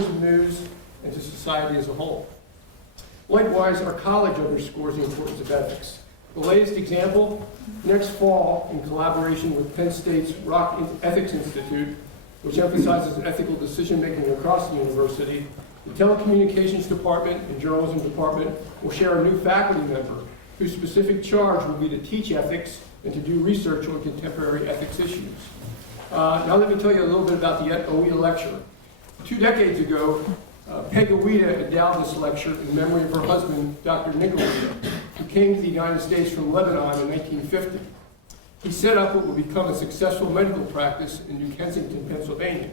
of news and to society as a whole. Likewise, our college underscores the importance of ethics. The latest example, next fall, in collaboration with Penn State's Rock Ethics Institute, which emphasizes ethical decision-making across the university, the telecommunications department and journalism department will share a new faculty member whose specific charge will be to teach ethics and to do research on contemporary ethics issues. Now let me tell you a little bit about the Oweida lecture. 2 decades ago, Peg Oweida endowed this lecture in memory of her husband, Dr. Nick Oweida, who came to the United States from Lebanon in 1950. He set up what would become a successful medical practice in New Kensington, Pennsylvania.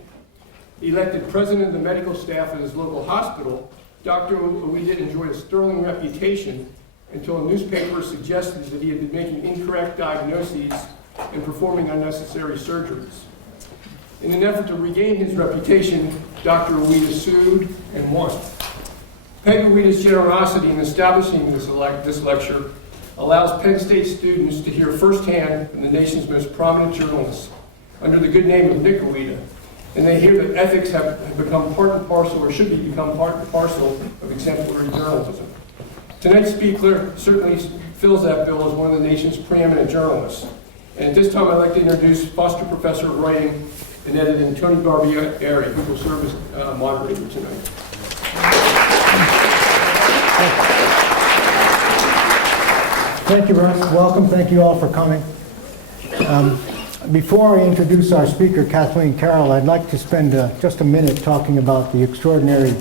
Elected president of the medical staff at his local hospital, Dr. Oweida enjoyed a sterling reputation until a newspaper suggested that he had been making incorrect diagnoses and performing unnecessary surgeries. In an effort to regain his reputation, Dr. Oweida sued and won. Peg Oeida's generosity in establishing this lecture allows Penn State students to hear firsthand from the nation's most prominent journalists under the good name of Nick Oweida, and they hear that ethics have become part and parcel, or should become part and parcel, of exemplary journalism. Tonight's speaker certainly fills that bill as one of the nation's preeminent journalists. And at this time, I'd like to introduce Foster Professor of Writing and Editing, Tony Barbieri, who will serve as moderator tonight. Thank you, Russ. Welcome. Thank you all for coming. Before I introduce our speaker, Kathleen Carroll, I'd like to spend just a minute talking about the extraordinary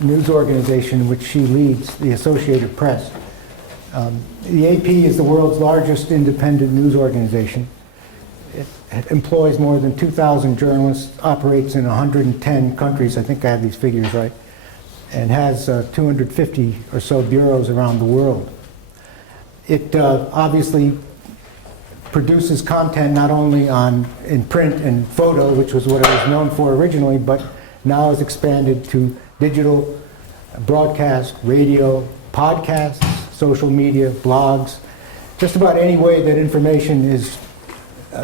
news organization which she leads, the Associated Press. The AP is the world's largest independent news organization. It employs more than 2,000 journalists, operates in 110 countries, I think I have these figures right, and has 250 or so bureaus around the world. It obviously produces content not only in print and photo, which was what it was known for originally, but now is expanded to digital, broadcast, radio, podcasts, social media, blogs. Just about any way that information is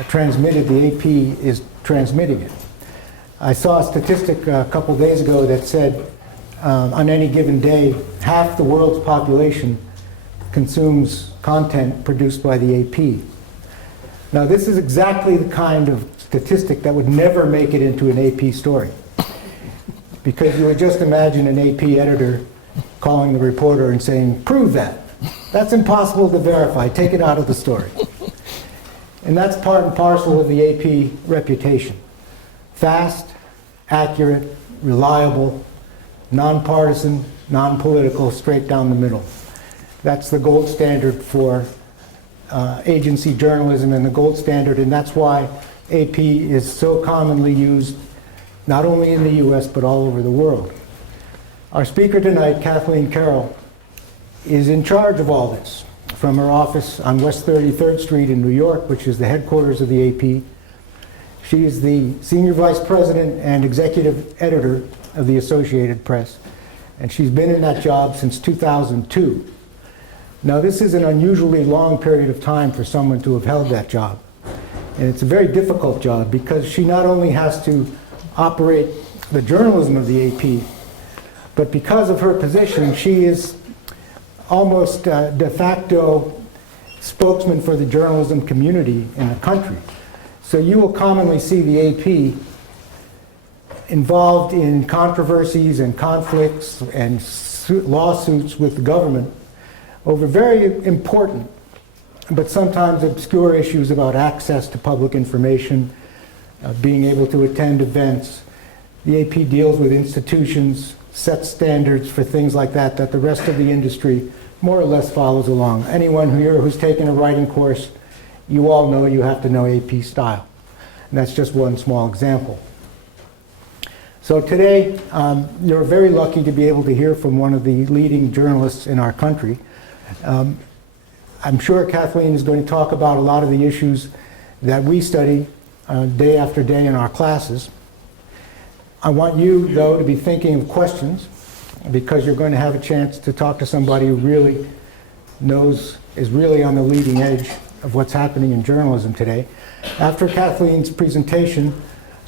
transmitted, the AP is transmitting it. I saw a statistic a couple days ago that said on any given day, half the world's population consumes content produced by the AP. Now, this is exactly the kind of statistic that would never make it into an AP story. Because you would just imagine an AP editor calling the reporter and saying, "Prove that. That's impossible to verify. Take it out of the story." And that's part and parcel of the AP reputation. Fast, accurate, reliable, nonpartisan, non-political, straight down the middle. That's the gold standard for agency journalism and the gold standard, and that's why AP is so commonly used not only in the US but all over the world. Our speaker tonight, Kathleen Carroll, is in charge of all this from her office on West 33rd Street in New York, which is the headquarters of the AP. She is the senior vice president and executive editor of the Associated Press, and she's been in that job since 2002. Now, this is an unusually long period of time for someone to have held that job. And it's a very difficult job because she not only has to operate the journalism of the AP, but because of her position, she is almost de facto spokesman for the journalism community in the country. So you will commonly see the AP involved in controversies and conflicts and lawsuits with the government over very important but sometimes obscure issues about access to public information, being able to attend events. The AP deals with institutions, sets standards for things like that that the rest of the industry more or less follows along. Anyone here who's taken a writing course, you all know you have to know AP style. And that's just one small example. So today, you're very lucky to be able to hear from one of the leading journalists in our country. I'm sure Kathleen is going to talk about a lot of the issues that we study day after day in our classes. I want you, though, to be thinking of questions because you're going to have a chance to talk to somebody who really is really on the leading edge of what's happening in journalism today. After Kathleen's presentation,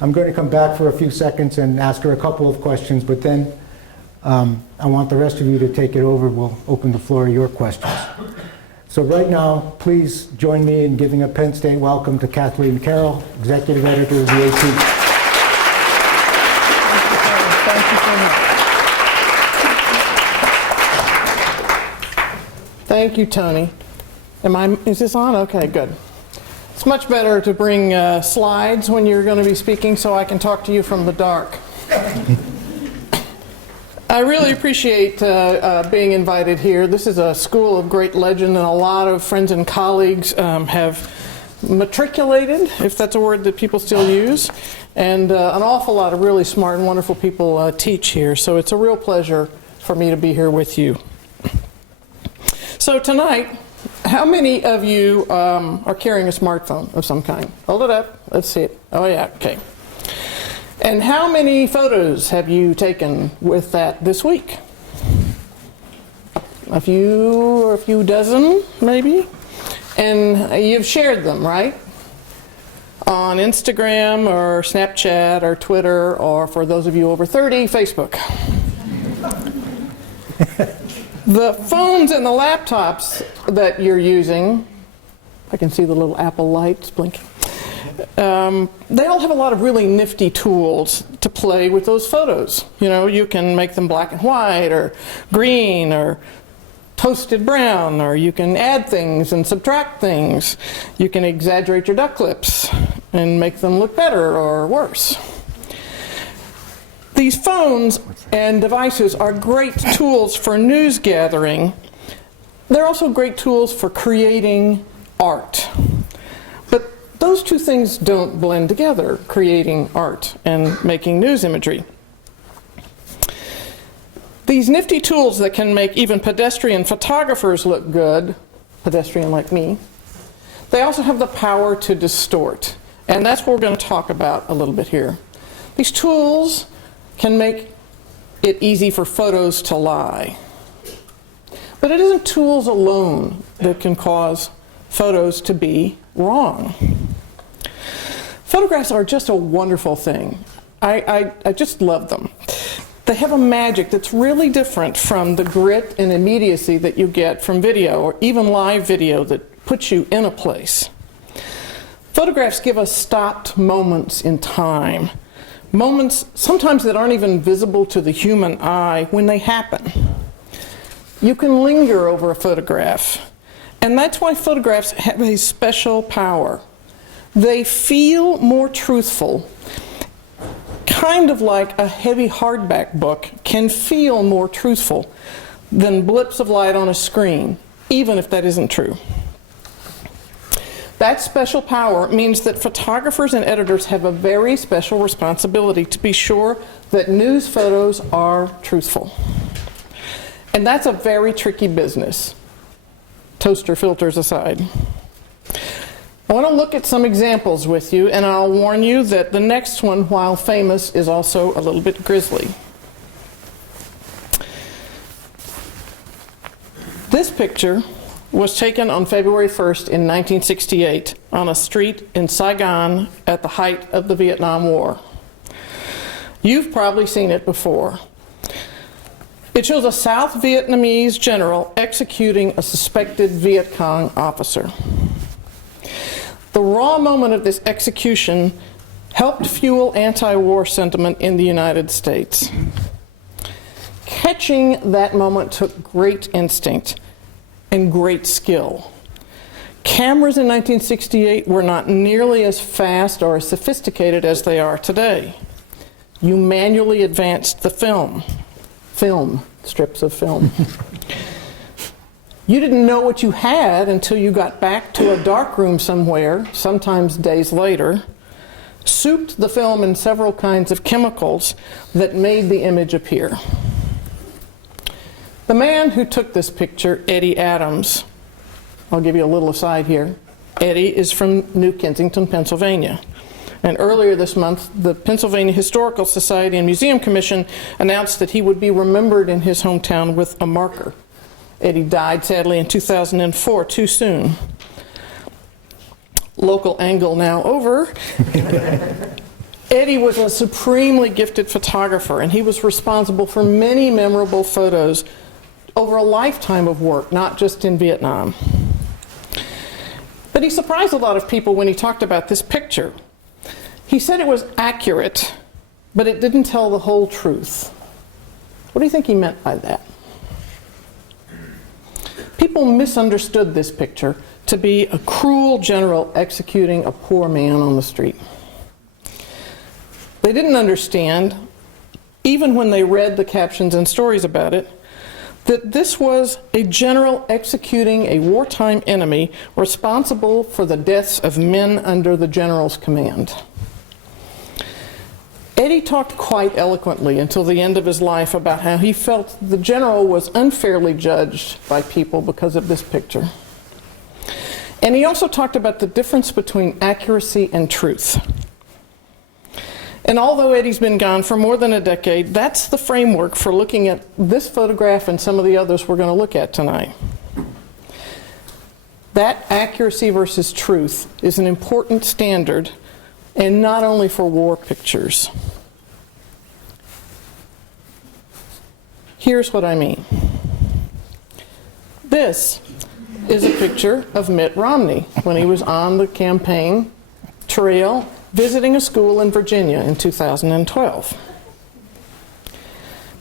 I'm going to come back for a few seconds and ask her a couple of questions, but then I want the rest of you to take it over. We'll open the floor to your questions. So right now, please join me in giving a Penn State welcome to Kathleen Carroll, Executive Editor of the AP. Thank you, Tony. Is this on? Okay, good. It's much better to bring slides when you're going to be speaking so I can talk to you from the dark. I really appreciate being invited here. This is a school of great legend, and a lot of friends and colleagues have matriculated, if that's a word that people still use, and an awful lot of really smart and wonderful people teach here. So it's a real pleasure for me to be here with you. So tonight, how many of you are carrying a smartphone of some kind? Hold it up. Let's see it. Oh, yeah. Okay. And how many photos have you taken with that this week? A few or a few dozen, maybe? And you've shared them, right? On Instagram or Snapchat or Twitter, or for those of you over 30, Facebook. The phones and the laptops that you're using, I can see the little Apple lights blinking, they all have a lot of really nifty tools to play with those photos. You know, you can make them black and white or green or toasted brown, or you can add things and subtract things. You can exaggerate your duck lips and make them look better or worse. These phones and devices are great tools for news gathering. They're also great tools for creating art. But those two things don't blend together, creating art and making news imagery. These nifty tools that can make even pedestrian photographers look good, pedestrian like me, they also have the power to distort. And that's what we're going to talk about a little bit here. These tools can make it easy for photos to lie. But it isn't tools alone that can cause photos to be wrong. Photographs are just a wonderful thing. I just love them. They have a magic that's really different from the grit and immediacy that you get from video, or even live video that puts you in a place. Photographs give us stopped moments in time. Moments sometimes that aren't even visible to the human eye when they happen. You can linger over a photograph, and that's why photographs have a special power. They feel more truthful, kind of like a heavy hardback book can feel more truthful than blips of light on a screen, even if that isn't true. That special power means that photographers and editors have a very special responsibility to be sure that news photos are truthful. And that's a very tricky business, toaster filters aside. I want to look at some examples with you, and I'll warn you that the next one, while famous, is also a little bit grisly. This picture was taken on February 1st in 1968 on a street in Saigon at the height of the Vietnam War. You've probably seen it before. It shows a South Vietnamese general executing a suspected Viet Cong officer. The raw moment of this execution helped fuel anti-war sentiment in the United States. Catching that moment took great instinct and great skill. Cameras in 1968 were not nearly as fast or as sophisticated as they are today. You manually advanced the film, strips of film. You didn't know what you had until you got back to a dark room somewhere, sometimes days later, souped the film in several kinds of chemicals that made the image appear. The man who took this picture, Eddie Adams, I'll give you a little aside here. Eddie is from New Kensington, Pennsylvania. And earlier this month, the Pennsylvania Historical Society and Museum Commission announced that he would be remembered in his hometown with a marker. Eddie died, sadly, in 2004, too soon. Local angle now over. Eddie was a supremely gifted photographer, and he was responsible for many memorable photos over a lifetime of work, not just in Vietnam. But he surprised a lot of people when he talked about this picture. He said it was accurate, but it didn't tell the whole truth. What do you think he meant by that? People misunderstood this picture to be a cruel general executing a poor man on the street. They didn't understand, even when they read the captions and stories about it, that this was a general executing a wartime enemy responsible for the deaths of men under the general's command. Eddie talked quite eloquently until the end of his life about how he felt the general was unfairly judged by people because of this picture. And he also talked about the difference between accuracy and truth. And although Eddie's been gone for more than a decade, that's the framework for looking at this photograph and some of the others we're going to look at tonight. That accuracy versus truth is an important standard, and not only for war pictures. Here's what I mean. This is a picture of Mitt Romney when he was on the campaign trail visiting a school in Virginia in 2012.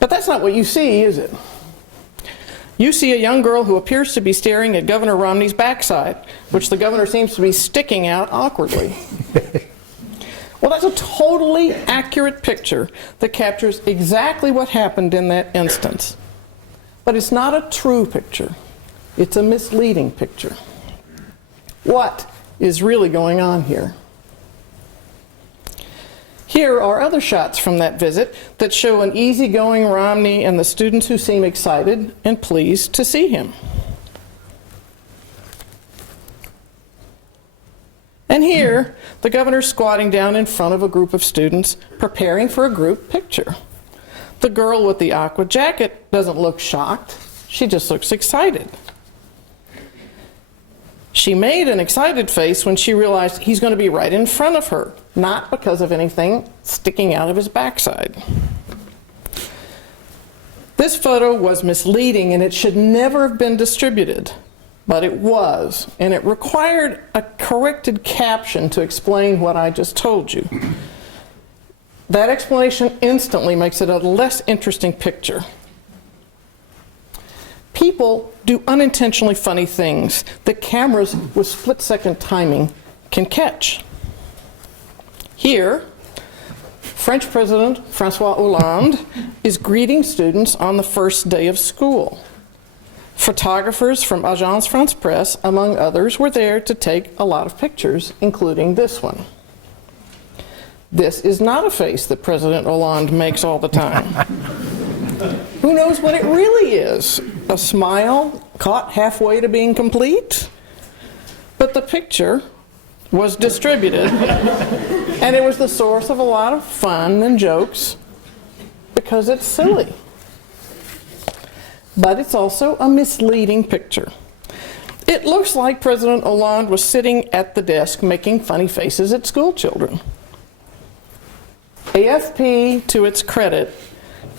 But that's not what you see, is it? You see a young girl who appears to be staring at Governor Romney's backside, which the governor seems to be sticking out awkwardly. Well, that's a totally accurate picture that captures exactly what happened in that instance. But it's not a true picture. It's a misleading picture. What is really going on here? Here are other shots from that visit that show an easygoing Romney and the students who seem excited and pleased to see him. And here, the governor's squatting down in front of a group of students, preparing for a group picture. The girl with the aqua jacket doesn't look shocked. She just looks excited. She made an excited face when she realized he's going to be right in front of her, not because of anything sticking out of his backside. This photo was misleading and it should never have been distributed, but it was, and it required a corrected caption to explain what I just told you. That explanation instantly makes it a less interesting picture. People do unintentionally funny things that cameras with split-second timing can catch. Here, French President François Hollande is greeting students on the first day of school. Photographers from Agence France Presse, among others, were there to take a lot of pictures, including this one. This is not a face that President Hollande makes all the time. Who knows what it really is? A smile caught halfway to being complete? But the picture was distributed, and it was the source of a lot of fun and jokes because it's silly. But it's also a misleading picture. It looks like President Hollande was sitting at the desk making funny faces at school children. AFP, to its credit,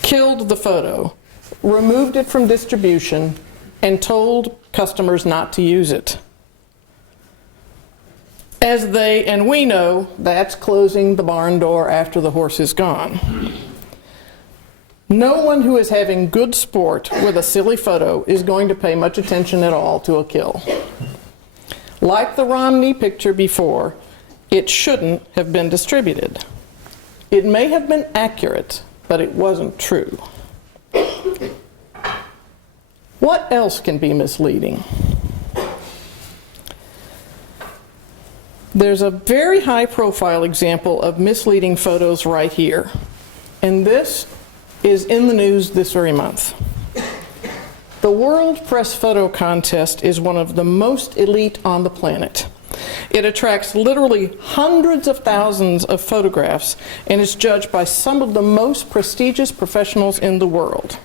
killed the photo, removed it from distribution, and told customers not to use it. As they and we know, that's closing the barn door after the horse is gone. No one who is having good sport with a silly photo is going to pay much attention at all to a kill. Like the Romney picture before, it shouldn't have been distributed. It may have been accurate, but it wasn't true. What else can be misleading? There's a very high-profile example of misleading photos right here, and this is in the news this very month. The World Press Photo Contest is one of the most elite on the planet. It attracts literally hundreds of thousands of photographs and is judged by some of the most prestigious professionals in the world.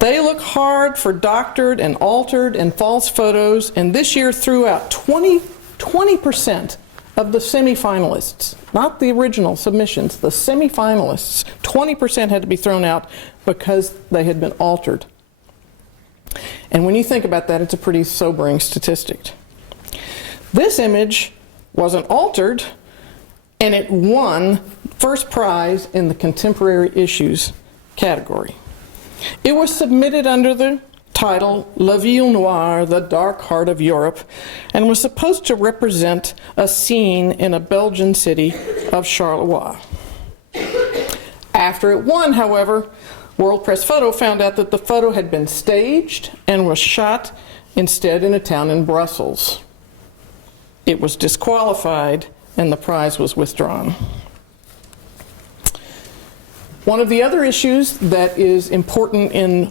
They look hard for doctored and altered and false photos, and this year threw out 20% of the semifinalists, not the original submissions, the semifinalists, 20% had to be thrown out because they had been altered. And when you think about that, it's a pretty sobering statistic. This image wasn't altered, and it won first prize in the contemporary issues category. It was submitted under the title La Ville Noire, the Dark Heart of Europe, and was supposed to represent a scene in a Belgian city of Charleroi. After it won, however, World Press Photo found out that the photo had been staged and was shot instead in a town in Brussels. It was disqualified and the prize was withdrawn. One of the other issues that is important in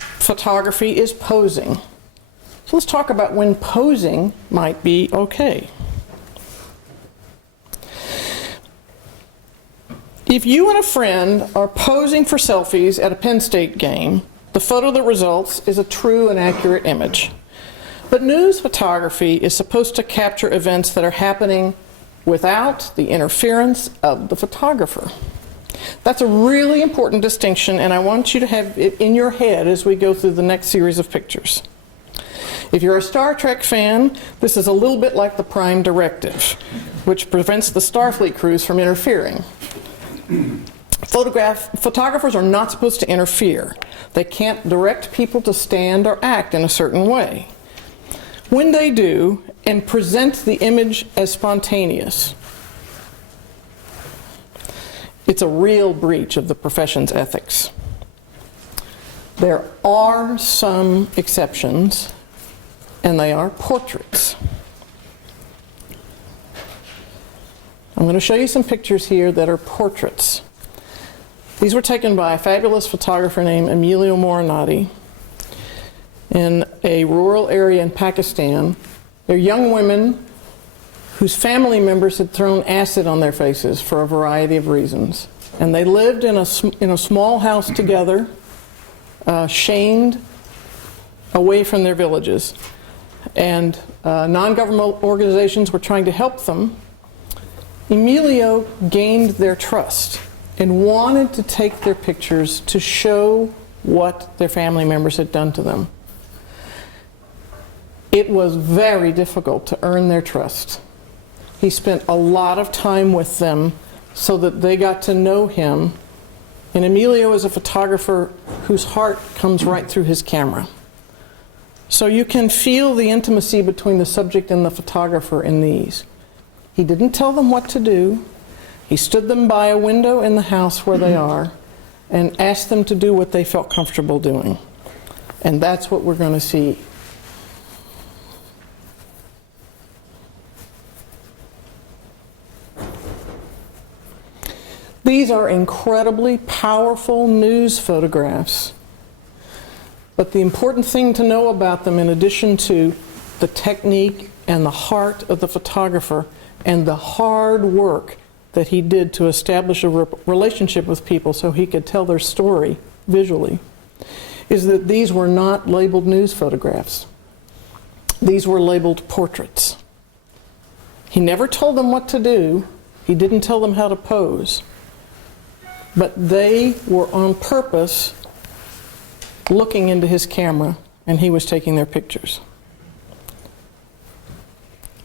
photography is posing. So let's talk about when posing might be okay. If you and a friend are posing for selfies at a Penn State game, the photo that results is a true and accurate image. But news photography is supposed to capture events that are happening without the interference of the photographer. That's a really important distinction, and I want you to have it in your head as we go through the next series of pictures. If you're a Star Trek fan, this is a little bit like the Prime Directive, which prevents the Starfleet crews from interfering. Photographers are not supposed to interfere. They can't direct people to stand or act in a certain way. When they do, and present the image as spontaneous, it's a real breach of the profession's ethics. There are some exceptions, and they are portraits. I'm going to show you some pictures here that are portraits. These were taken by a fabulous photographer named Emilio Morinati in a rural area in Pakistan. They're young women whose family members had thrown acid on their faces for a variety of reasons. And they lived in a small house together, shamed, away from their villages. And non-governmental organizations were trying to help them. Emilio gained their trust and wanted to take their pictures to show what their family members had done to them. It was very difficult to earn their trust. He spent a lot of time with them so that they got to know him. And Emilio is a photographer whose heart comes right through his camera. So you can feel the intimacy between the subject and the photographer in these. He didn't tell them what to do. He stood them by a window in the house where they are and asked them to do what they felt comfortable doing. And that's what we're going to see. These are incredibly powerful news photographs. But the important thing to know about them, in addition to the technique and the heart of the photographer and the hard work that he did to establish a relationship with people so he could tell their story visually, is that these were not labeled news photographs. These were labeled portraits. He never told them what to do. He didn't tell them how to pose. But they were on purpose looking into his camera, and he was taking their pictures.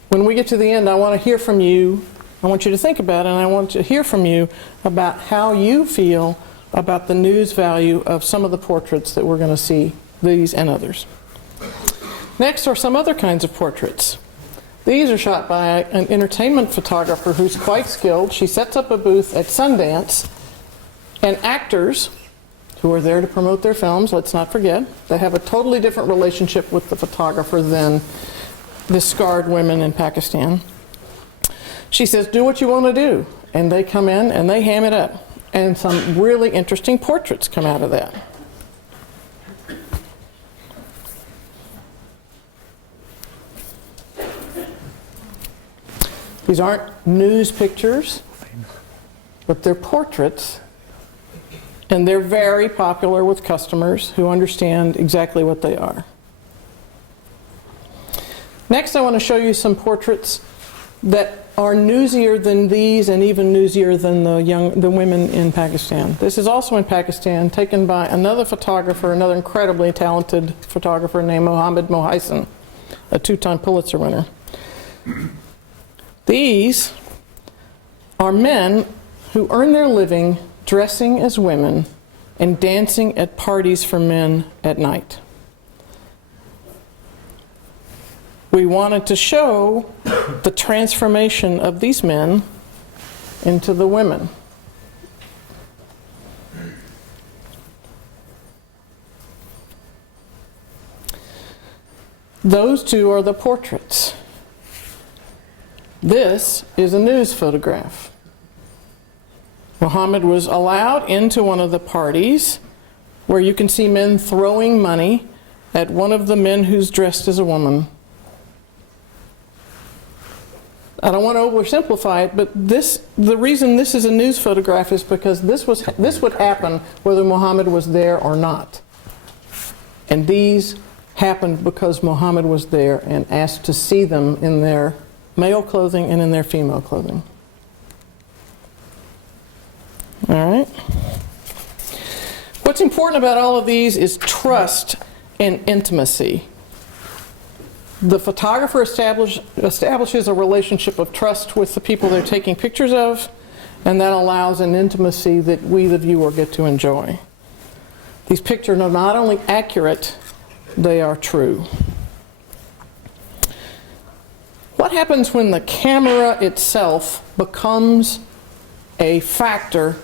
When we get to the end, I want to hear from you. I want you to think about it, and I want to hear from you about how you feel about the news value of some of the portraits that we're going to see, these and others. Next are some other kinds of portraits. These are shot by an entertainment photographer who's quite skilled. She sets up a booth at Sundance, and actors who are there to promote their films, let's not forget, they have a totally different relationship with the photographer than the scarred women in Pakistan. She says, do what you want to do. And they come in and they ham it up. And some really interesting portraits come out of that. These aren't news pictures, but they're portraits. And they're very popular with customers who understand exactly what they are. Next, I want to show you some portraits that are newsier than these and even newsier than the women in Pakistan. This is also in Pakistan, taken by another photographer, another incredibly talented photographer named Mohammed Mohisen, a 2-time Pulitzer winner. These are men who earn their living dressing as women and dancing at parties for men at night. We wanted to show the transformation of these men into the women. Those two are the portraits. This is a news photograph. Muhammad was allowed into one of the parties where you can see men throwing money at one of the men who's dressed as a woman. I don't want to oversimplify it, but the reason this is a news photograph is because this would happen whether Muhammad was there or not. And these happened because Muhammad was there and asked to see them in their male clothing and in their female clothing. All right. What's important about all of these is trust and intimacy. The photographer establishes a relationship of trust with the people they're taking pictures of, and that allows an intimacy that we, the viewer, get to enjoy. These pictures are not only accurate, they are true. What happens when the camera itself becomes a factor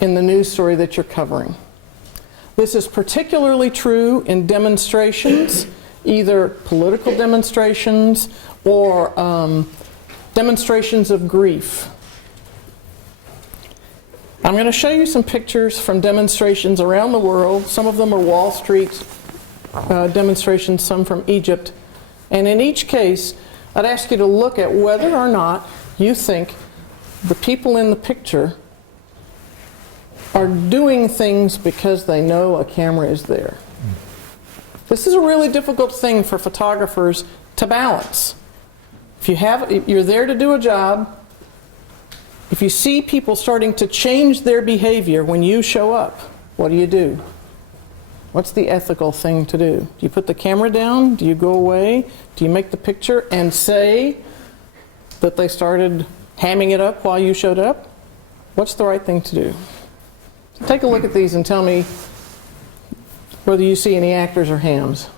in the news story that you're covering? This is particularly true in demonstrations, either political demonstrations or demonstrations of grief. I'm going to show you some pictures from demonstrations around the world. Some of them are Wall Street demonstrations, some from Egypt. And in each case, I'd ask you to look at whether or not you think the people in the picture are doing things because they know a camera is there. This is a really difficult thing for photographers to balance. If you're there to do a job, if you see people starting to change their behavior when you show up, what do? What's the ethical thing to do? Do you put the camera down? Do you go away? Do you make the picture and say that they started hamming it up while you showed up? What's the right thing to do? So take a look at these and tell me whether you see any actors or hams.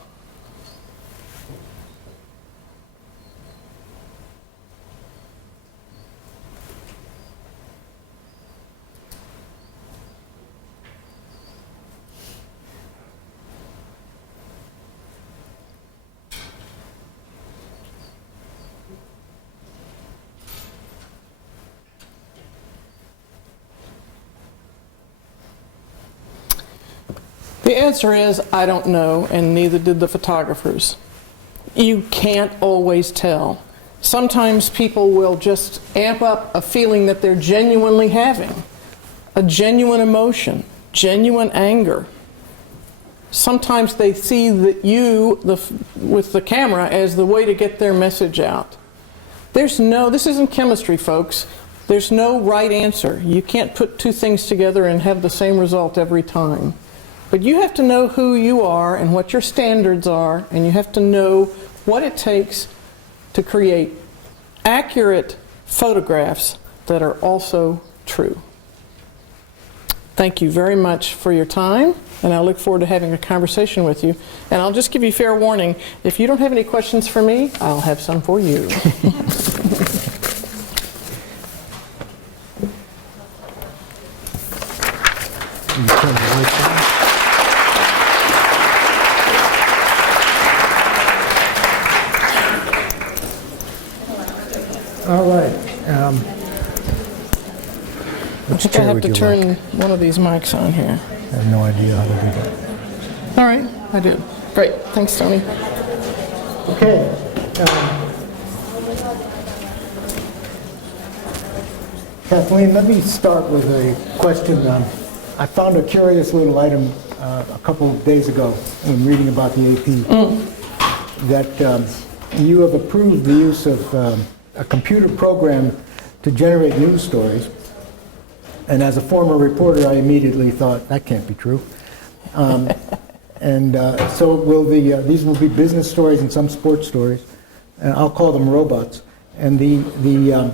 The answer is, I don't know, and neither did the photographers. You can't always tell. Sometimes people will just amp up a feeling that they're genuinely having, a genuine emotion, genuine anger. Sometimes they see that with the camera as the way to get their message out. This isn't chemistry, folks. There's no right answer. You can't put two things together and have the same result every time. But you have to know who you are and what your standards are, and you have to know what it takes to create accurate photographs that are also true. Thank you very much for your time, and I look forward to having a conversation with you. And I'll just give you fair warning, if you don't have any questions for me, I'll have some for you. All right. I think I have to turn one of these mics on here. I have no idea how to do that. All right, I do. Great. Thanks, Tony. Okay. Kathleen, let me start with a question. I found a curious little item a couple of days ago when reading about the AP that you have approved the use of a computer program to generate news stories. And as a former reporter, I immediately thought, that can't be true. So these will be business stories and some sports stories. And I'll call them robots. And the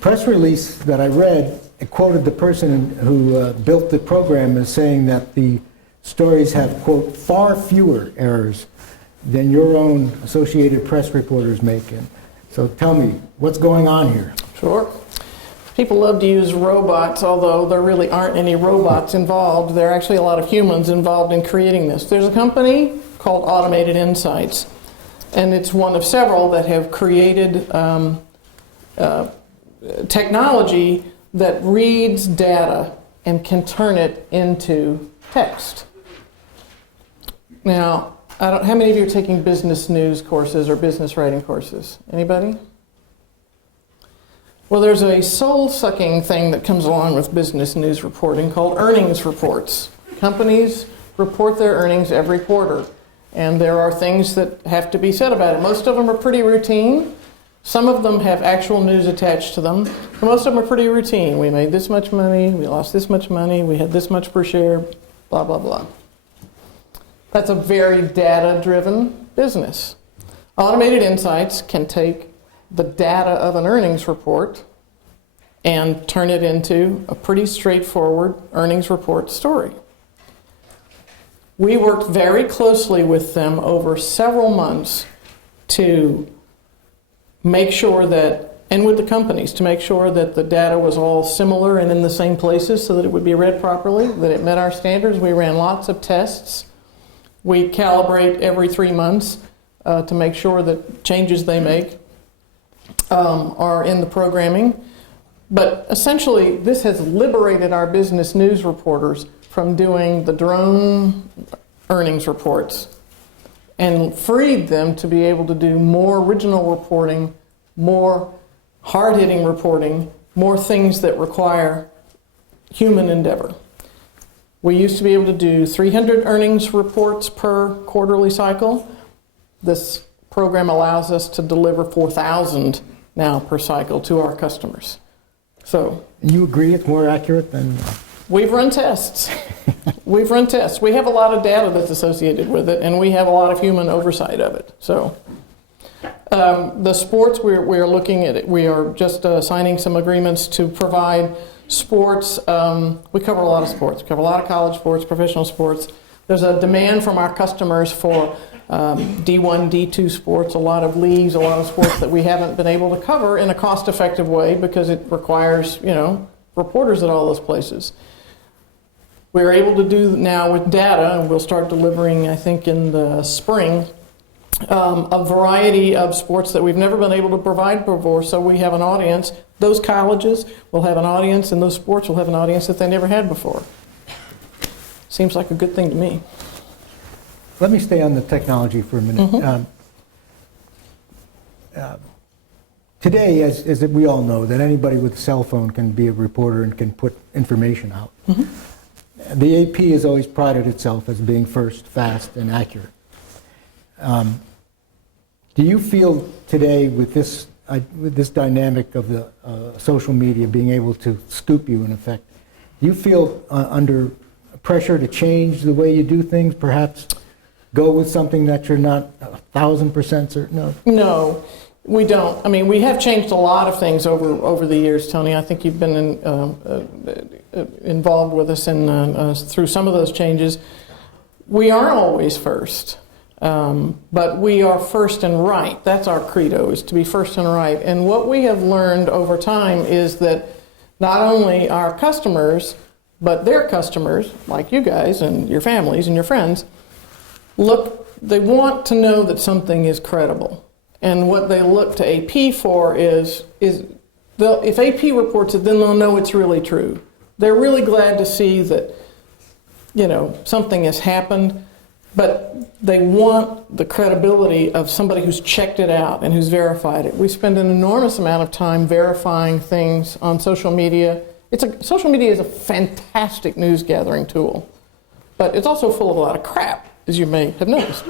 press release that I read, it quoted the person who built the program as saying that the stories have, quote, far fewer errors than your own Associated Press reporters make. So tell me, what's going on here? Sure. People love to use robots, although there really aren't any robots involved. There are actually a lot of humans involved in creating this. There's a company called Automated Insights, and it's one of several that have created technology that reads data and can turn it into text. Now, how many of you are taking business news courses or business writing courses? Anybody? Well, there's a soul-sucking thing that comes along with business news reporting called earnings reports. Companies report their earnings every quarter, and there are things that have to be said about it. Most of them are pretty routine. Some of them have actual news attached to them. But most of them are pretty routine. We made this much money, we lost this much money, we had this much per share, blah, blah, blah. That's a very data-driven business. Automated Insights can take the data of an earnings report and turn it into a pretty straightforward earnings report story. We worked very closely with them over several months to make sure that, and with the companies, to make sure that the data was all similar and in the same places so that it would be read properly, that it met our standards. We ran lots of tests. We calibrate every 3 months to make sure that changes they make are in the programming. But essentially, this has liberated our business news reporters from doing the drone earnings reports and freed them to be able to do more original reporting, more hard-hitting reporting, more things that require human endeavor. We used to be able to do 300 earnings reports per quarterly cycle. This program allows us to deliver 4,000 now per cycle to our customers. So, you agree it's more accurate than... We've run tests. We've run tests. We have a lot of data that's associated with it, and we have a lot of human oversight of it. So, the sports, we're looking at it. We are just signing some agreements to provide sports. We cover a lot of sports. We cover a lot of college sports, professional sports. There's a demand from our customers for D1, D2 sports, a lot of leagues, a lot of sports that we haven't been able to cover in a cost-effective way because it requires, reporters at all those places. We're able to do now with data, and we'll start delivering, I think, in the spring, a variety of sports that we've never been able to provide before. So we have an audience. Those colleges will have an audience, and those sports will have an audience that they never had before. Seems like a good thing to me. Let me stay on the technology for a minute. Mm-hmm. Today, as we all know, that anybody with a cell phone can be a reporter and can put information out. Mm-hmm. The AP has always prided itself as being first, fast, and accurate. Do you feel today with this dynamic of the social media being able to scoop you in effect, do you feel under pressure to change the way you do things, perhaps go with something that you're not 1,000% certain of? No, we don't. I mean, we have changed a lot of things over the years, Tony. I think you've been involved with us in through some of those changes. We aren't always first, but we are first and right. That's our credo, is to be first and right. And what we have learned over time is that not only our customers, but their customers, like you guys and your families and your friends, they want to know that something is credible. And what they look to AP for is if AP reports it, then they'll know it's really true. They're really glad to see that, something has happened, but they want the credibility of somebody who's checked it out and who's verified it. We spend an enormous amount of time verifying things on social media. Social media is a fantastic news gathering tool, but it's also full of a lot of crap, as you may have noticed.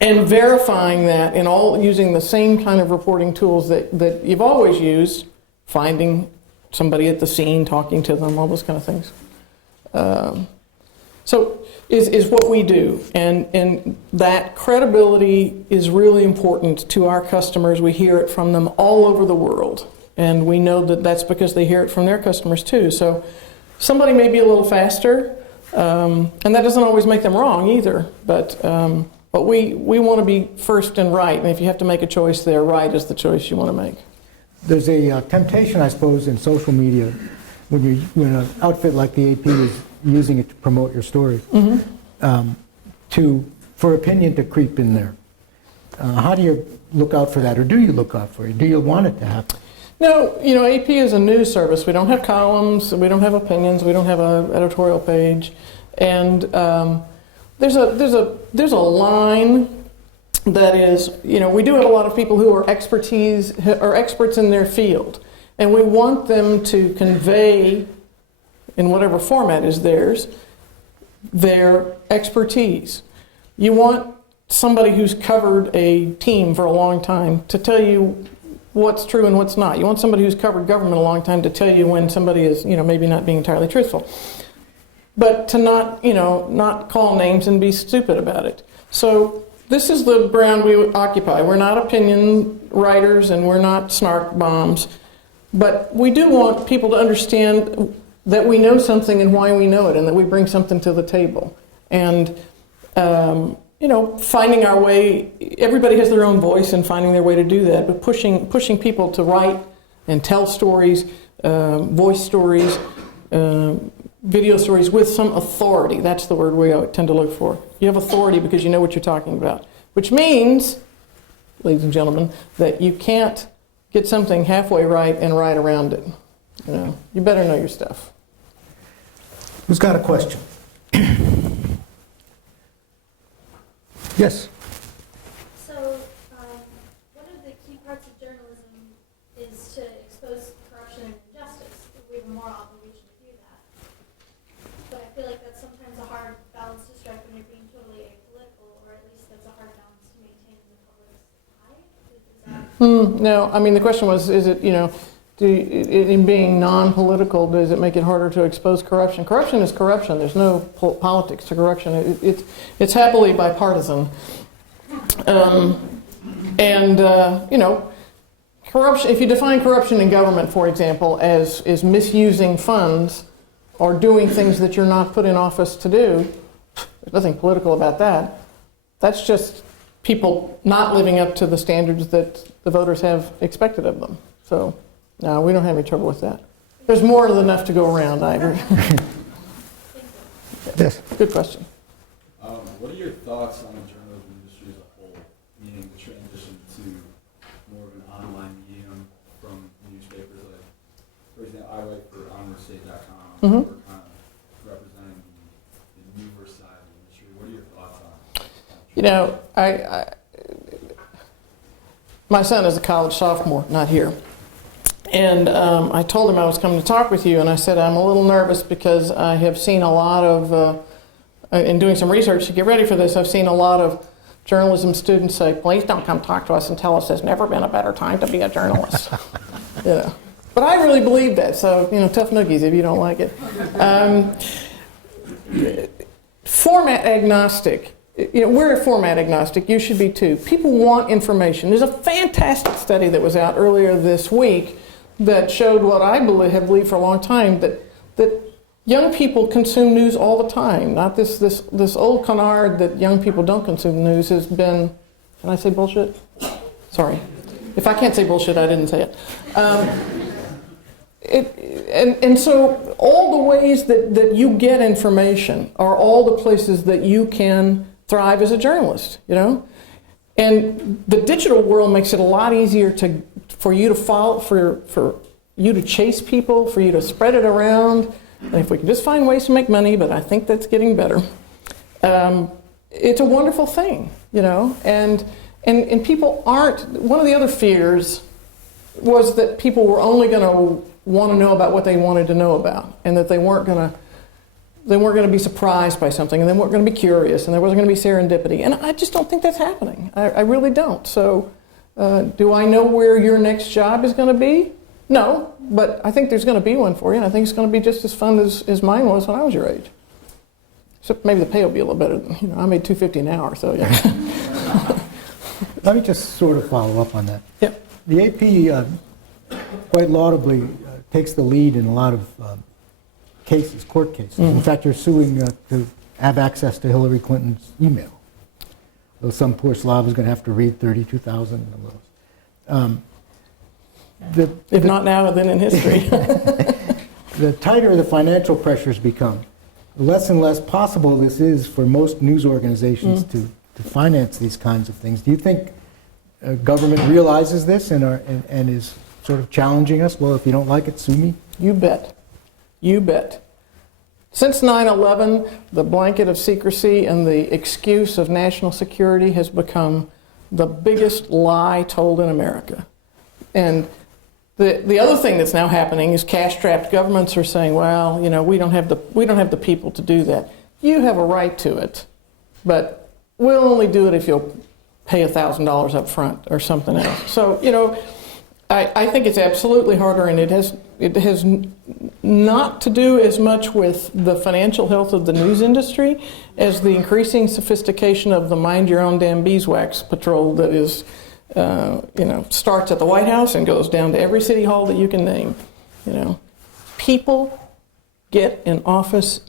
and verifying that in all using the same kind of reporting tools that you've always used, finding somebody at the scene, talking to them, all those kind of things. So is what we do, and that credibility is really important to our customers. We hear it from them all over the world, and we know that that's because they hear it from their customers too. So somebody may be a little faster, and that doesn't always make them wrong either, but we want to be first and right, and if you have to make a choice there, right is the choice you want to make. There's a temptation, I suppose, in social media when an outfit like the AP is using it to promote your story, for opinion to creep in there. How do you look out for that, or do you look out for it? Do you want it to happen? No, AP is a news service. We don't have columns, we don't have opinions, we don't have an editorial page, and there's a line that is, we do have a lot of people who are experts in their field, and we want them to convey, in whatever format is theirs, their expertise. You want somebody who's covered a team for a long time to tell you what's true and what's not. You want somebody who's covered government a long time to tell you when somebody is, maybe not being entirely truthful. But to not call names and be stupid about it. So this is the ground we occupy. We're not opinion writers and we're not snark bombs, but we do want people to understand that we know something and why we know it, and that we bring something to the table. And finding our way. Everybody has their own voice, and finding their way to do that. But pushing people to write and tell stories, voice stories, video stories with some authority. That's the word we tend to look for. You have authority because you know what you're talking about, which means, ladies and gentlemen, that you can't get something halfway right and write around it. You better know your stuff. Who's got a question? Yes. So, one of the key parts of journalism is to expose corruption and injustice. We have a moral obligation to do that. But I feel like that's sometimes a hard balance to strike when you're being totally apolitical, or at least that's a hard balance to maintain in the public's eye. Is that... No, the question was, is it, in being non-political, does it make it harder to expose corruption? Corruption is corruption. There's no politics to corruption. It's happily bipartisan. Corruption. If you define corruption in government, for example, as is misusing funds or doing things that you're not put in office to do, there's nothing political about that. That's just people not living up to the standards that the voters have expected of them. So. No, we don't have any trouble with that. There's more than enough to go around, I agree. Yes. Good question. What are your thoughts on the journalism industry as a whole, meaning the transition to more of an online medium from newspapers? Like, for example, I write for OnwardState.com. We're kind of representing the newer side of the industry. What are your thoughts on it? My son is a college sophomore, not here. And I told him I was coming to talk with you, and I said I'm a little nervous because I have seen a lot of, in doing some research to get ready for this, I've seen a lot of journalism students say, please don't come talk to us and tell us there's never been a better time to be a journalist. But I really believe that, so, tough noogies if you don't like it. Format agnostic. We're a format agnostic. You should be too. People want information. There's a fantastic study that was out earlier this week that showed what I have believed for a long time, that young people consume news all the time. Not this old canard that young people don't consume news has been, can I say bullshit? Sorry. If I can't say bullshit, I didn't say it. And so all the ways that you get information are all the places that you can thrive as a journalist, And the digital world makes it a lot easier for you to follow, for you to chase people, for you to spread it around. And if we can just find ways to make money, but I think that's getting better. It's a wonderful thing, And people aren't. One of the other fears was that people were only going to want to know about what they wanted to know about, and that they weren't going to they weren't going to be surprised by something, and they weren't going to be curious, and there wasn't going to be serendipity. And I just don't think that's happening. I really don't. So do I know where your next job is going to be? No, but I think there's going to be one for you, and I think it's going to be just as fun as mine was when I was your age. Except maybe the pay will be a little better. I made $2.50 an hour, so yeah. Let me just sort of follow up on that. Yep. The AP quite laudably takes the lead in a lot of cases, court cases. In fact, you're suing to have access to Hillary Clinton's email. Though some poor slob is going to have to read 32,000 of those. If not now, then in history. The tighter the financial pressures become, the less and less possible this is for most news organizations to finance these kinds of things. Do you think government realizes this and is sort of challenging us? Well, if you don't like it, sue me? You bet. You bet. Since 9/11, the blanket of secrecy and the excuse of national security has become the biggest lie told in America. And the other thing that's now happening is cash-strapped governments are saying, well, we don't have the people to do that. You have a right to it, but we'll only do it if you'll pay $1,000 up front or something else. So, I think it's absolutely harder, and it has not to do as much with the financial health of the news industry as the increasing sophistication of the mind your own damn beeswax patrol that is, starts at the White House and goes down to every city hall that you can name. People get in office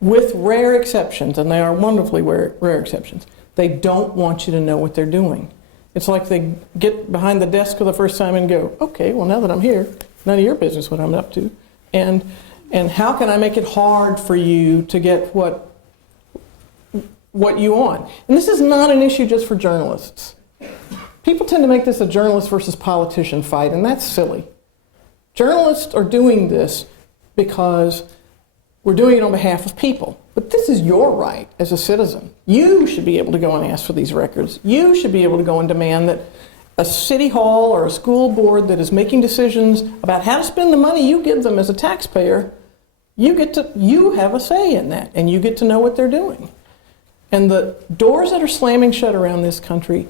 with rare exceptions, and they are wonderfully rare exceptions. They don't want you to know what they're doing. It's like they get behind the desk for the first time and go, okay, well, now that I'm here, none of your business what I'm up to. And how can I make it hard for you to get what you want? And this is not an issue just for journalists. People tend to make this a journalist versus politician fight, and that's silly. Journalists are doing this because we're doing it on behalf of people. But this is your right as a citizen. You should be able to go and ask for these records. You should be able to go and demand that a city hall or a school board that is making decisions about how to spend the money you give them as a taxpayer, you have a say in that, and you get to know what they're doing. And the doors that are slamming shut around this country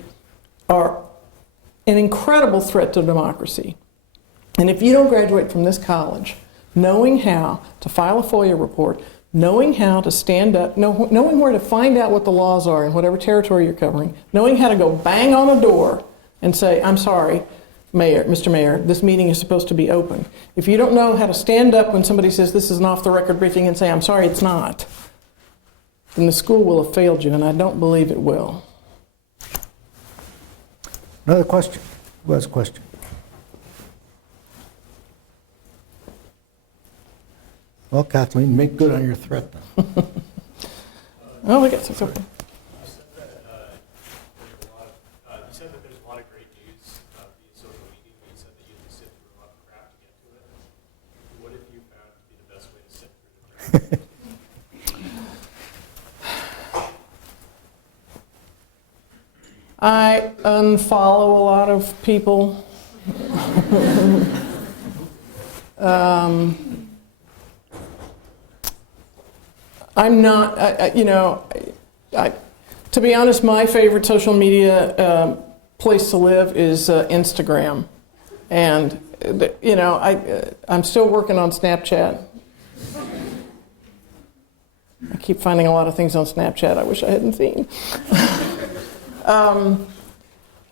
are an incredible threat to democracy. And if you don't graduate from this college knowing how to file a FOIA report, knowing how to stand up, knowing where to find out what the laws are in whatever territory you're covering, knowing how to go bang on a door and say, I'm sorry, Mr. Mayor, this meeting is supposed to be open. If you don't know how to stand up when somebody says this is an off-the-record briefing and say, I'm sorry, it's not, then the school will have failed you, and I don't believe it will. Another question. Who has a question? Well, Kathleen, make good on your threat then. Oh, I guess it's okay. You said that there's a lot of great news via social media. You said that you have to sift through a lot of crap to get to it. What have you found to be the best way to sift through the crap? I unfollow a lot of people. I'm not, to be honest, my favorite social media place to live is Instagram. And, I'm still working on Snapchat. I keep finding a lot of things on Snapchat I wish I hadn't seen.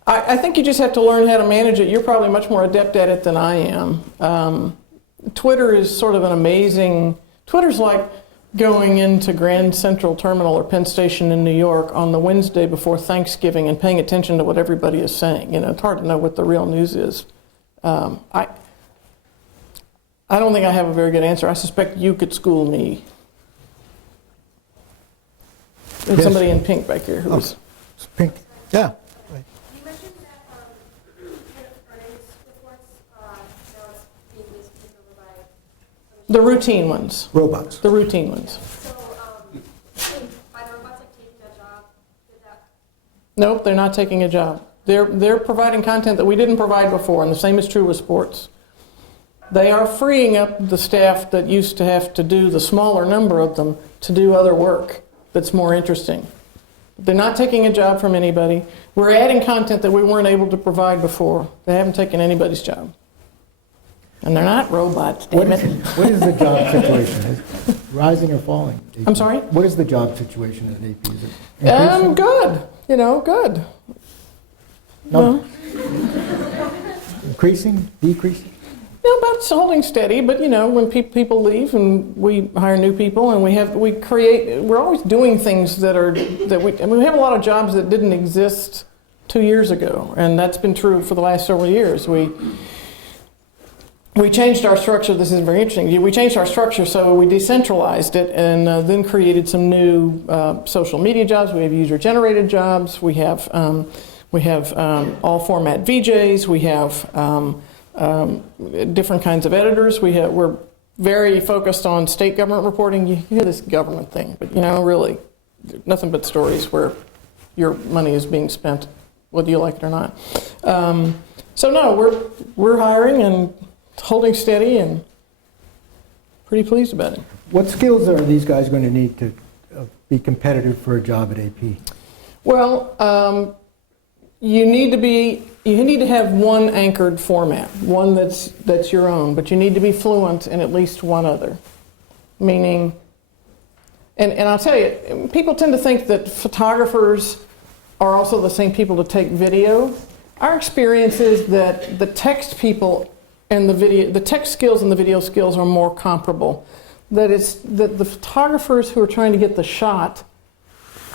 I think you just have to learn how to manage it. You're probably much more adept at it than I am. Twitter is sort of an amazing, Twitter's like going into Grand Central Terminal or Penn Station in New York on the Wednesday before Thanksgiving and paying attention to what everybody is saying. It's hard to know what the real news is. I don't think I have a very good answer. I suspect you could school me. There's Yes. somebody in pink back here who was... Pink. Yeah. You mentioned that kind of earnings reports, now it's being taken over by The routine ones. Robots. The routine ones. So, by the robots taking a job, did that? Nope, they're not taking a job. They're providing content that we didn't provide before, and the same is true with sports. They are freeing up the staff that used to have to do the smaller number of them to do other work that's more interesting. They're not taking a job from anybody. We're adding content that we weren't able to provide before. They haven't taken anybody's job. And they're not robots, damn it. What is the job situation? Is it rising or falling? I'm sorry? What is the job situation at AP? Is it increasing? Good. Good. No. Increasing? Decreasing? About holding steady, but when people leave and we hire new people and we're always doing things we have a lot of jobs that didn't exist 2 years ago, and that's been true for the last several years. We changed our structure. This is very interesting. We changed our structure, so we decentralized it and then created some new social media jobs. We have user-generated jobs. We have all format VJs. We have different kinds of editors. We're very focused on state government reporting. You hear this government thing, but really, nothing but stories where your money is being spent, whether you like it or not. So no, we're hiring and holding steady and pretty pleased about it. What skills are these guys going to need to be competitive for a job at AP? Well, you need to have one anchored format, one that's your own, but you need to be fluent in at least one other. Meaning, and I'll tell you, people tend to think that photographers are also the same people to take video. Our experience is that the text people and the text skills and the video skills are more comparable. That the photographers who are trying to get the shot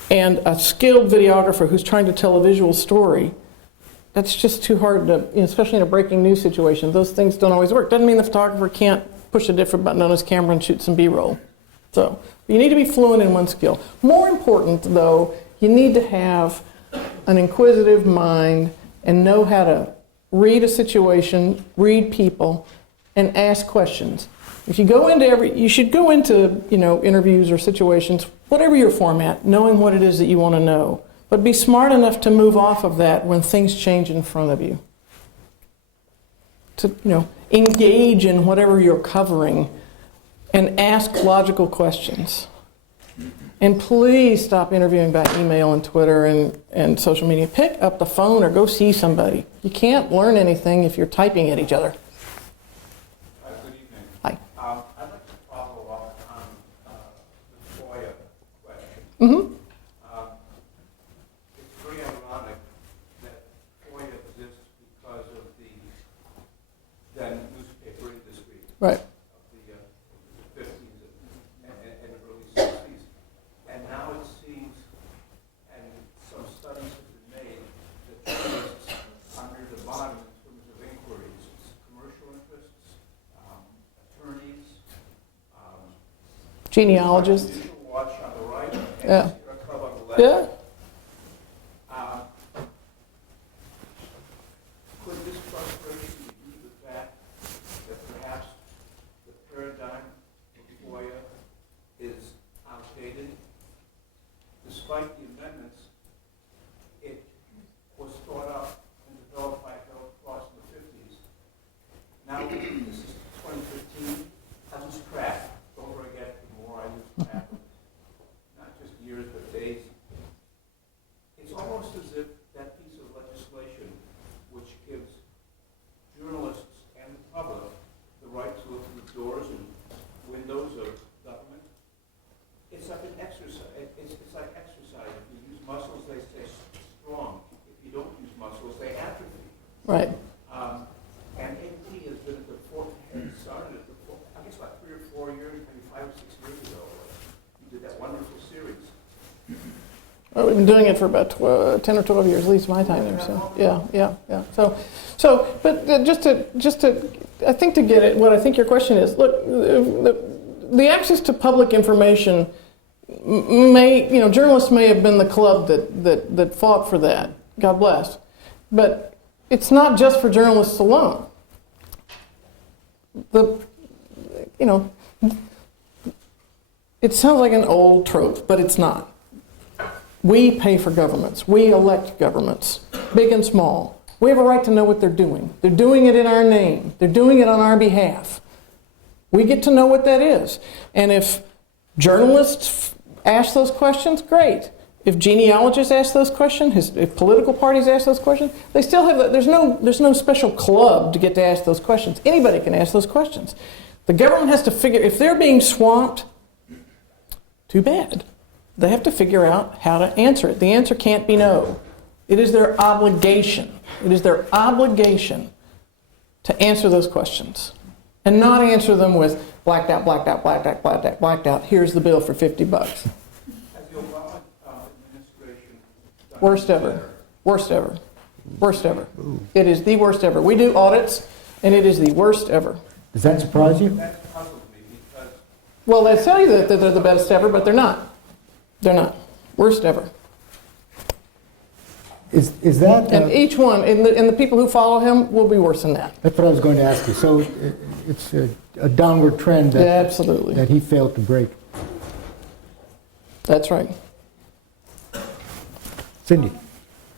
and a skilled videographer who's trying to tell a visual story, that's just too hard to, especially in a breaking news situation. Those things don't always work. Doesn't mean the photographer can't push a different button on his camera and shoot some B-roll. So you need to be fluent in one skill. More important, though, you need to have an inquisitive mind and know how to read a situation, read people, and ask questions. If you go into you should go into interviews or situations, whatever your format, knowing what it is that you want to know, but be smart enough to move off of that when things change in front of you. To engage in whatever you're covering and ask logical questions. And please stop interviewing by email and Twitter and social media. Pick up the phone or go see somebody. You can't learn anything if you're typing at each other. Good evening. Hi. I'd like to follow up on the FOIA question. Mm-hmm. It's very ironic that FOIA exists because of the then newspaper industry Right. of the 50s and early 60s. And now it seems, and some studies have been made, that journalists are near the bottom in terms of inquiries. It's commercial interests, attorneys, Genealogists. Digital Watch on the right, and Yeah. Sierra Club on the left. Yeah. Could this frustration be due to the fact that perhaps the paradigm of FOIA is outdated? Despite the amendments, it was thought up and developed by Harold Cross in the 50s. Now, this is 2015. I lose track. The older I get, the more I lose track. Not just years, but days. It's almost as if that piece of legislation, which gives journalists and the public the right to look through the doors and windows of government, it's like an exercise. It's like exercise. If you use muscles, they stay strong. If you don't use muscles, they atrophy. Right. And AP has been at the started at the I guess about 3 or 4 years, maybe 5 or 6 years ago. You did that wonderful series. Well, we've been doing it for about 10 or 12 years, at least my time there. So yeah. But just to, I think to get it, what I think your question is, look, the access to public information journalists may have been the club that fought for that. God bless, but it's not just for journalists alone. It sounds like an old trope, but it's not. We pay for governments. We elect governments, big and small. We have a right to know what they're doing. They're doing it in our name. They're doing it on our behalf. We get to know what that is. And if journalists ask those questions, great. If genealogists ask those questions, if political parties ask those questions, they still have, there's no special club to get to ask those questions. Anybody can ask those questions. The government has to figure, if they're being swamped, too bad. They have to figure out how to answer it. The answer can't be no. It is their obligation. It is their obligation to answer those questions and not answer them with blacked out, blacked out, blacked out, blacked out, blacked out. Here's the bill for $50. Has the Obama administration done Worst ever. better? Worst ever. Worst ever. It is the worst ever. We do audits, and it is the worst ever. Does that surprise you? That puzzles me because Well, they tell you that they're the best ever, but they're not. They're not. Worst ever. Is that... And each one, and the people who follow him will be worse than that. That's what I was going to ask you. So it's a downward trend Yeah, absolutely. that he failed to break. That's right. Cindy?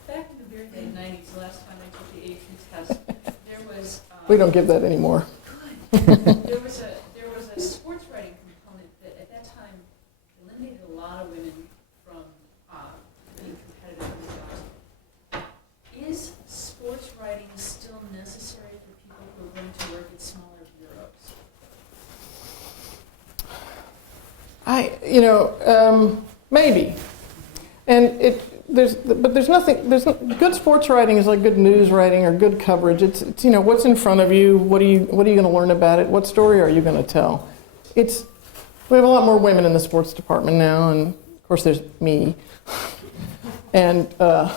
Back in the very late 90s, the last time I took the AP test, there was... We don't give that anymore. There was a sports writing component that at that time eliminated a lot of women from being competitive in the jobs. Is sports writing still necessary for people who are going to work at smaller bureaus? Maybe. And good sports writing is like good news writing or good coverage. It's what's in front of you, what are you going to learn about it, what story are you going to tell? We have a lot more women in the sports department now, and of course there's me. And some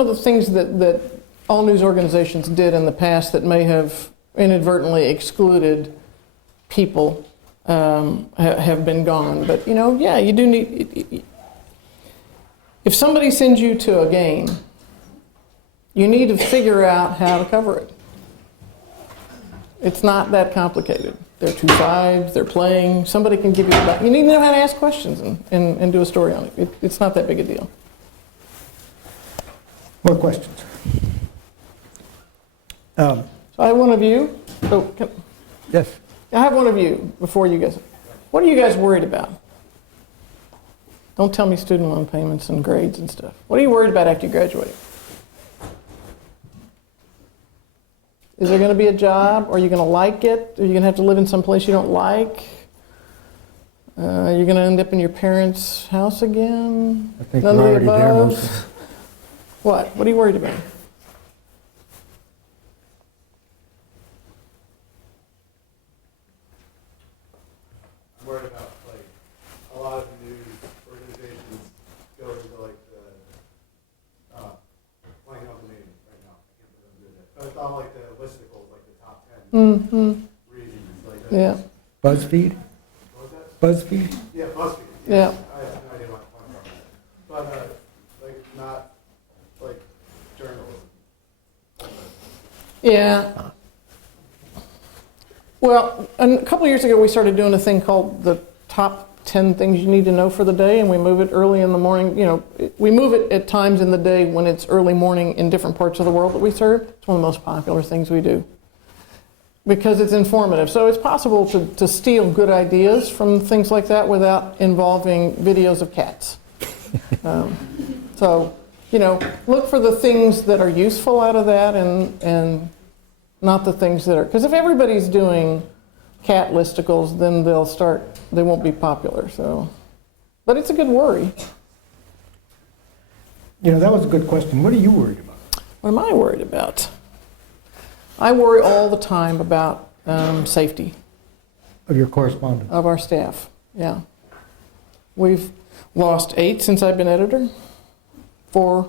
of the things that all news organizations did in the past that may have inadvertently excluded people have been gone. But you do need. If somebody sends you to a game, you need to figure out how to cover it. It's not that complicated. There are two sides, they're playing, somebody can give you that. You need to know how to ask questions and do a story on it. It's not that big a deal. More questions? So I have one of you. Yes. I have one of you before you guys. What are you guys worried about? Don't tell me student loan payments and grades and stuff. What are you worried about after you graduate? Is there going to be a job? Are you going to like it? Are you going to have to live in some place you don't like? Are you going to end up in your parents' house again? I think None we're of the already there above? most of the What? What are you worried about? I'm worried about, like, a lot of news organizations go into, like, the, blanking on the name right now. I can't believe I'm doing that. But it's on, like, the listicles, like, the top 10 Mm-hmm. reasons, like, that. Yeah. BuzzFeed? What was that? BuzzFeed? Yeah, BuzzFeed. Yeah. I have no idea what I'm talking about. But, like, not, like, journalism. Yeah. Well, a couple of years ago, we started doing a thing called the top 10 things you need to know for the day, and we move it early in the morning. We move it at times in the day when it's early morning in different parts of the world that we serve. It's one of the most popular things we do because it's informative. So it's possible to steal good ideas from things like that without involving videos of cats. Look for the things that are useful out of that and not the things that are, because if everybody's doing cat listicles, then they won't be popular. So, but it's a good worry. That was a good question. What are you worried about? What am I worried about? I worry all the time about safety Of your correspondence? of our staff. Yeah. We've lost 8 since I've been editor, 4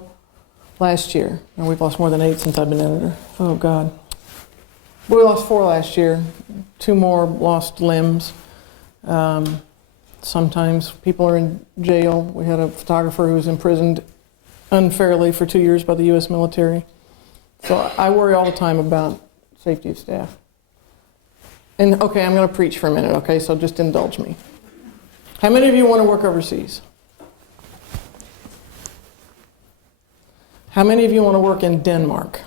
last year. And we've lost more than 8 since I've been editor. Oh, God. We lost 4 last year. 2 more lost limbs. Sometimes people are in jail. We had a photographer who was imprisoned unfairly for 2 years by the U.S. military. So I worry all the time about safety of staff. And okay, I'm going to preach for a minute, okay? So just indulge me. How many of you want to work overseas? How many of you want to work in Denmark?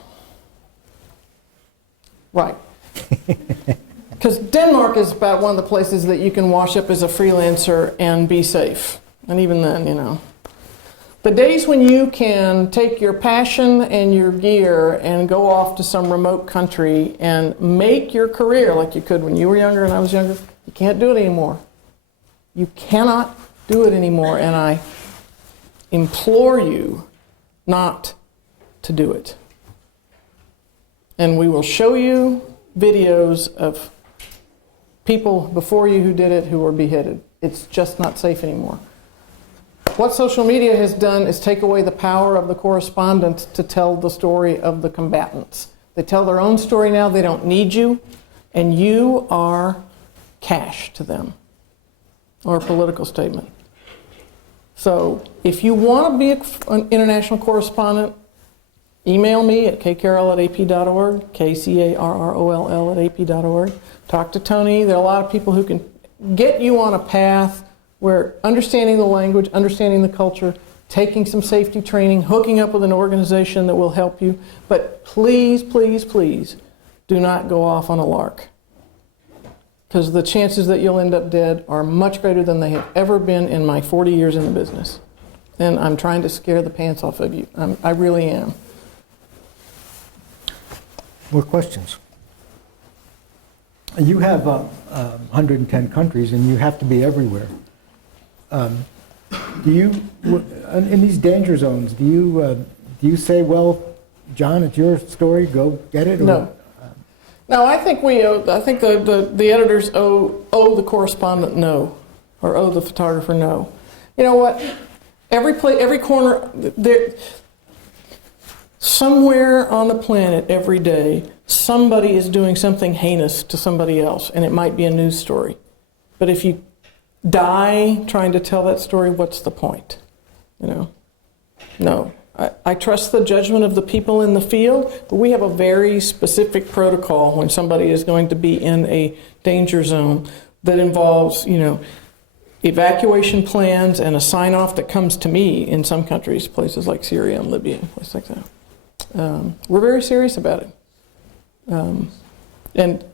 Right. Because Denmark is about one of the places that you can wash up as a freelancer and be safe. And even then, you know. The days when you can take your passion and your gear and go off to some remote country and make your career like you could when you were younger and I was younger, you can't do it anymore. You cannot do it anymore, and I implore you not to do it. And we will show you videos of people before you who did it who were beheaded. It's just not safe anymore. What social media has done is take away the power of the correspondent to tell the story of the combatants. They tell their own story now. They don't need you, and you are cash to them, or a political statement. So if you want to be an international correspondent, email me at kcarroll@ap.org, kcarroll@ap.org. Talk to Tony. There are a lot of people who can get you on a path where understanding the language, understanding the culture, taking some safety training, hooking up with an organization that will help you. But please, please, please do not go off on a lark, because the chances that you'll end up dead are much greater than they have ever been in my 40 years in the business. And I'm trying to scare the pants off of you. I really am. More questions? You have 110 countries, and you have to be everywhere. Do you, in these danger zones, do you say, well, John, it's your story, go get it? Or, no. No, I think the editors owe the correspondent no, or owe the photographer no. You know what? Every corner, there, somewhere on the planet every day, somebody is doing something heinous to somebody else, and it might be a news story. But if you die trying to tell that story, what's the point? You know? No. I trust the judgment of the people in the field, but we have a very specific protocol when somebody is going to be in a danger zone that involves, you know, evacuation plans and a sign-off that comes to me in some countries, places like Syria and Libya, places like that. We're very serious about it. And,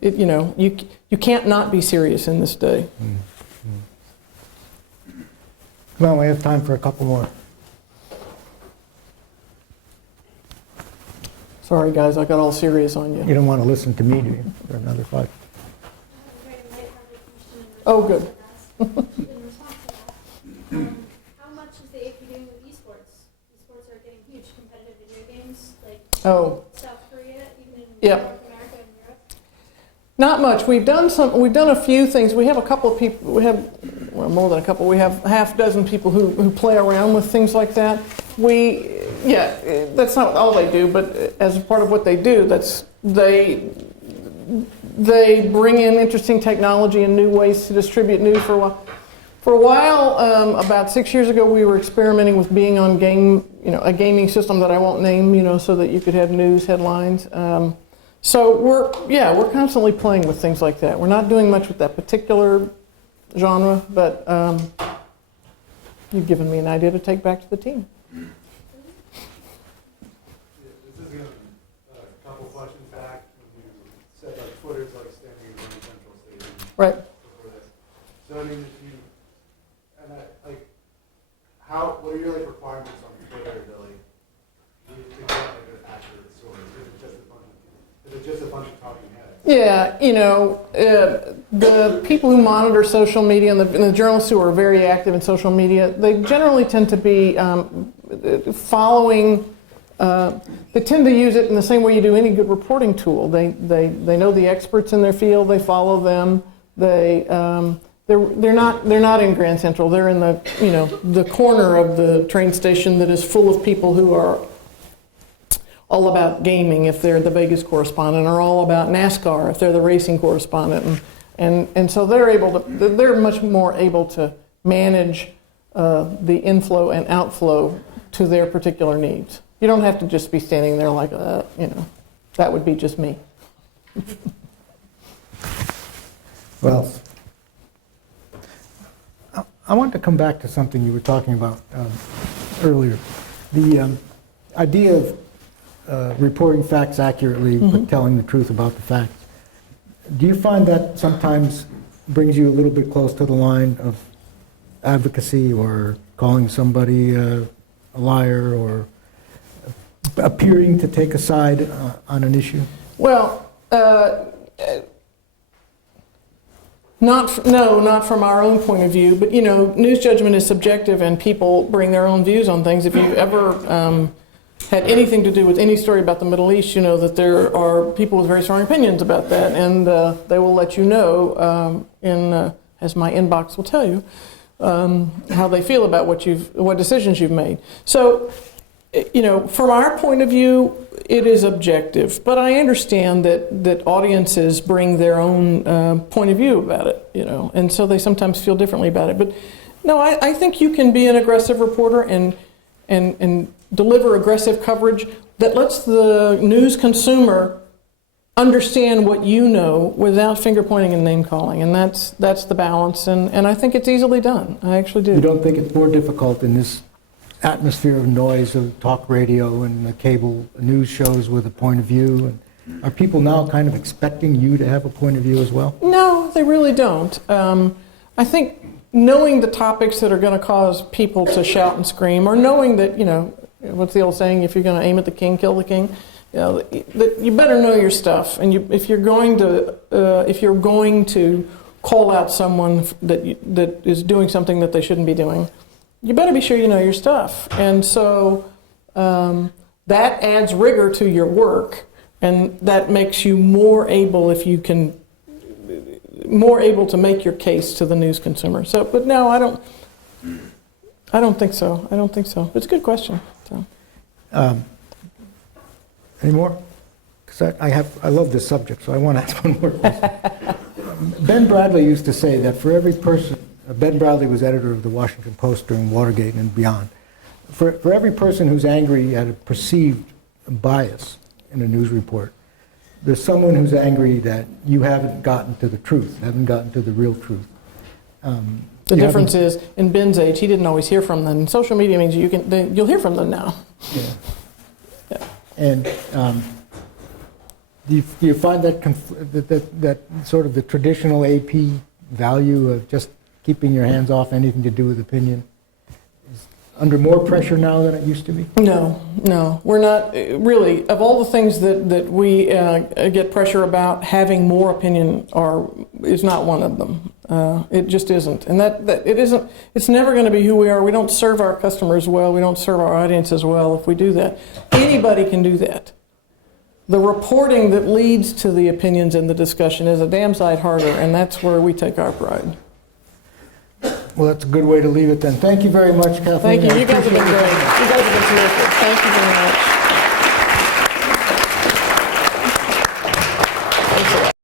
you know, you can't not be serious in this day. Come on, we have time for a couple more. Sorry, guys, I got all serious on you. You don't want to listen to me, do you, for another 5? Oh, good. In response to that, how much is the AP doing with esports? Esports are getting huge competitive video games, like South Korea, even in Yep. North America and Europe. Not much. We've done a few things. We have a couple of people. We have, well, more than a couple. We have half a dozen people who play around with things like that. That's not all they do, but as a part of what they do, they bring in interesting technology and new ways to distribute news for a while. For a while, about 6 years ago, we were experimenting with being on a gaming system that I won't name, so that you could have news headlines. So we're constantly playing with things like that. We're not doing much with that particular genre, but you've given me an idea to take back to the team. This is going to a couple questions back when you said like Twitter's like standing in Grand Central Station. Right. Before this. So I mean, what are your like requirements on Twitter to like to get like an accurate source? Is it just a bunch of talking heads? Yeah, the people who monitor social media and the journalists who are very active in social media, they generally tend to be following. They tend to use it in the same way you do any good reporting tool. They know the experts in their field. They follow them. They're not in Grand Central. They're in the corner of the train station that is full of people who are all about gaming if they're the Vegas correspondent, or all about NASCAR if they're the racing correspondent, and so they're much more able to manage the inflow and outflow to their particular needs. You don't have to just be standing there like that would be just me. Well, I want to come back to something you were talking about earlier. idea of reporting facts accurately, but telling the truth about the facts. Do you find that sometimes brings you a little bit close to the line of advocacy, or calling somebody a liar, or appearing to take a side on an issue? Well, not from our own point of view, but news judgment is subjective, and people bring their own views on things. If you've ever had anything to do with any story about the Middle East, you know that there are people with very strong opinions about that, and they will let you know, as my inbox will tell you, how they feel about what decisions you've made. So, from our point of view, it is objective, but I understand that audiences bring their own point of view about it, and so they sometimes feel differently about it. But no, I think you can be an aggressive reporter and deliver aggressive coverage that lets the news consumer understand what you know without finger pointing and name calling, and that's the balance, and I think it's easily done. I actually do. You don't think it's more difficult in this atmosphere of noise of talk radio and the cable news shows with a point of view? And are people now kind of expecting you to have a point of view as well? No, they really don't. I think knowing the topics that are going to cause people to shout and scream, or knowing that, what's the old saying, if you're going to aim at the king, kill the king, that you better know your stuff. And if you're going to call out someone that is doing something that they shouldn't be doing, you better be sure you know your stuff. And so that adds rigor to your work, and that makes you more able, more able to make your case to the news consumer. So, but no, I don't think so. I don't think so. It's a good question. So. Any more? Because I love this subject, so I want to ask one more question. Ben Bradley used to say that for every person, Ben Bradley was editor of the Washington Post during Watergate and beyond. For every person who's angry at a perceived bias in a news report, there's someone who's angry that you haven't gotten to the truth, haven't gotten to the real truth. The difference is, in Ben's age, he didn't always hear from them. And social media means you'll hear from them now. Yeah. Yeah. And do you find that sort of the traditional AP value of just keeping your hands off anything to do with opinion is under more pressure now than it used to be? No, we're not really. Of all the things that we get pressure about, having more opinion is not one of them. It just isn't, and that it isn't. It's never going to be who we are. We don't serve our customers well. We don't serve our audiences well if we do that. Anybody can do that. The reporting that leads to the opinions and the discussion is a damn sight harder, and that's where we take our pride. Well, that's a good way to leave it then. Thank you very much, Kathleen. Thank you. You guys have been great. You guys have been terrific. Thank you very much.